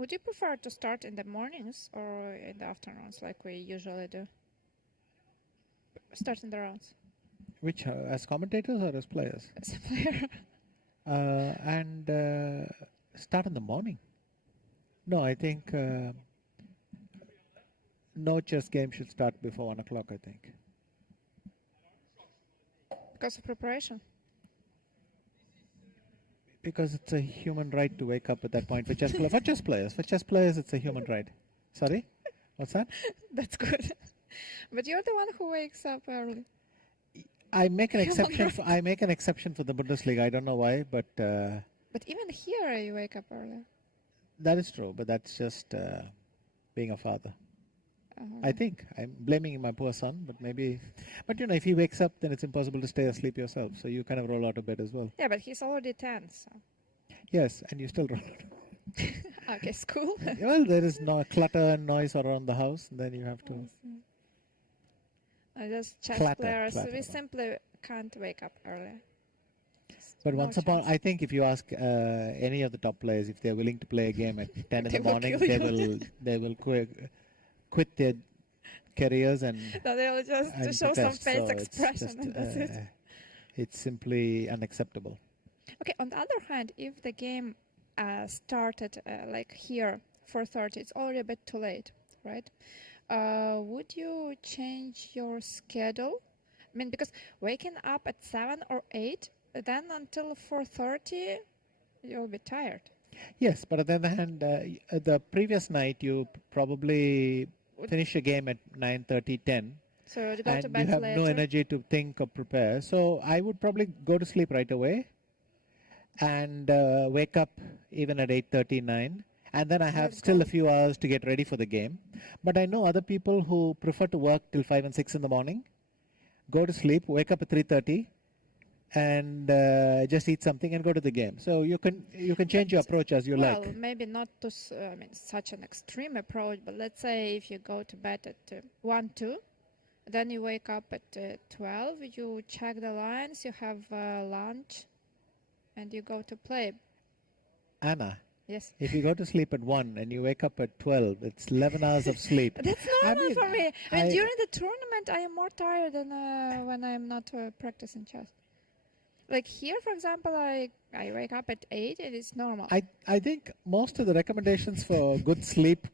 Would you prefer to start in the mornings or in the afternoons like we usually do? Start in the rounds. Which, as commentators or as players? As a player. And start in the morning. No, I think no chess game should start before 1 o'clock, I think. Because of preparation? Because it's a human right to wake up at that point for chess players. For chess players, it's a human right. Sorry? What's that? That's good. But you're the one who wakes up early. I make an exception. I make an exception for the Bundesliga. I don't know why, but. But even here, you wake up early. That is true, but that's just being a father. I think I'm blaming my poor son, but maybe. But if he wakes up, then it's impossible to stay asleep yourself. So you kind of roll out of bed as well. Yeah, but he's already 10, so. Yes, and you still roll out. Okay, school. Well, there is no clutter and noise around the house, and then you have to. Just chess Clatter. we simply can't wake up early. But once upon, I think if you ask any of the top players if they're willing to play a game at 10 in the morning, they will quit their careers and. No, they will just to show some face expression, and that's it. It's simply unacceptable. Okay. On the other hand, if the game started like here 4:30, it's already a bit too late, right? Would you change your schedule? I mean, because waking up at 7 or 8, then until 4:30, you'll be tired. Yes, but on the other hand, the previous night you probably finish a game at 9:30, 10. So you go to bed you have later. no energy to think or prepare. So I would probably go to sleep right away and wake up even at 8:30, 9. And then I have still a few hours to get ready for the game. But I know other people who prefer to work till 5 and 6 in the morning, go to sleep, wake up at 3:30, and just eat something and go to the game. So you can change your approach as you like. Well, maybe not to such an extreme approach, but let's say if you go to bed at 1, 2, then you wake up at 12, you check the lines, you have lunch, and you go to play. Anna. Yes. If you go to sleep at 1 and you wake up at 12, it's 11 hours of sleep. That's normal for me. I mean, during the tournament, I am more tired than when I am not practicing chess. Like here, for example, I wake up at 8. It is normal. I think most of the recommendations for good sleep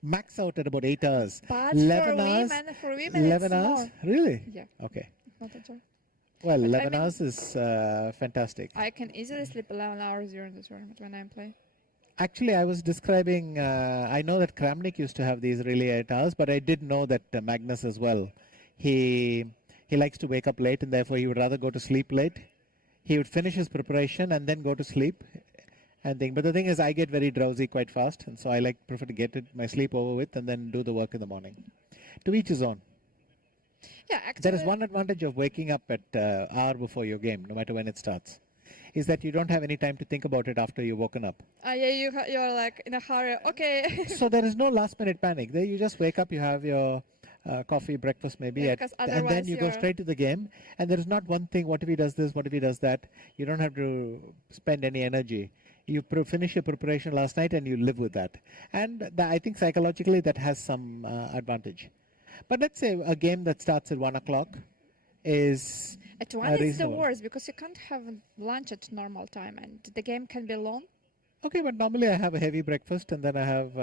max out at about 8 hours. But 11 hours, for women 11 it's hours? more. Really? Yeah. Okay. Not a joke. Well, But 11 hours is fantastic. I can easily sleep 11 hours during the tournament when I'm playing. Actually, I was describing, I know that Kramnik used to have these really 8 hours, but I did know that Magnus as well. He likes to wake up late, and therefore he would rather go to sleep late. He would finish his preparation and then go to sleep and think. But the thing is, I get very drowsy quite fast, and so I prefer to get my sleep over with and then do the work in the morning. To each his own. Yeah, actually. There is one advantage of waking up at hour before your game, no matter when it starts, is that you don't have any time to think about it after you've woken up. Yeah, you're like in a hurry. Okay. So there is no last minute panic. There you just wake up, you have your coffee, breakfast maybe, and then you go straight to the game. And there is not one thing, what if he does this, what if he does that. You don't have to spend any energy. You finish your preparation last night and you live with that. And I think psychologically that has some advantage. But let's say a game that starts at 1 o'clock is at 1 it's the worst because you can't have lunch at normal time and the game can be long. Okay, but normally I have a heavy breakfast and then I have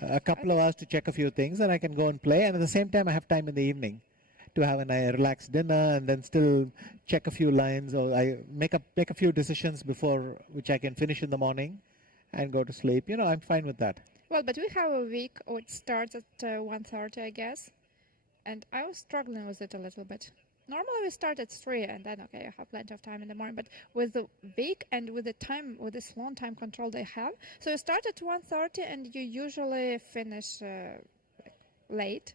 a couple of hours to check a few things and I can go and play. And at the same time, I have time in the evening to have a relaxed dinner and then still check a few lines, or I make a few decisions before which I can finish in the morning and go to sleep. I'm fine with that. Well, but we have a week which starts at 1:30, I guess, and I was struggling with it a little bit. Normally we start at 3 and then, okay, I have plenty of time in the morning, but with the week and with this long time control they have, so you start at 1:30 and you usually finish late,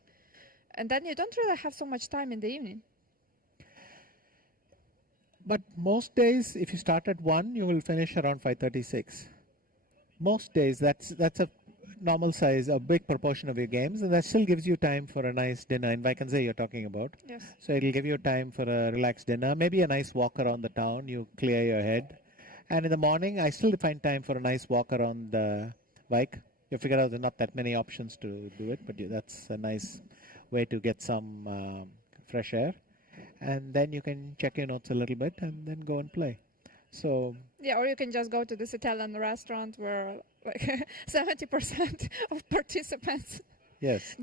and then you don't really have so much time in the evening. But most days, if you start at 1, you will finish around 5:36. Most days, that's a normal size, a big proportion of your games, and that still gives you time for a nice dinner. In Vaikanze you're talking about. Yes. So it'll give you time for a relaxed dinner, maybe a nice walk around the town. You clear your head, And in the morning, I still find time for a nice walk around the bike. You figure out there are not that many options to do it, but that's a nice way to get some fresh air. And then you can check your notes a little bit and then go and play. So Yeah, or you can just go to this Italian restaurant where like 70% of participants yes.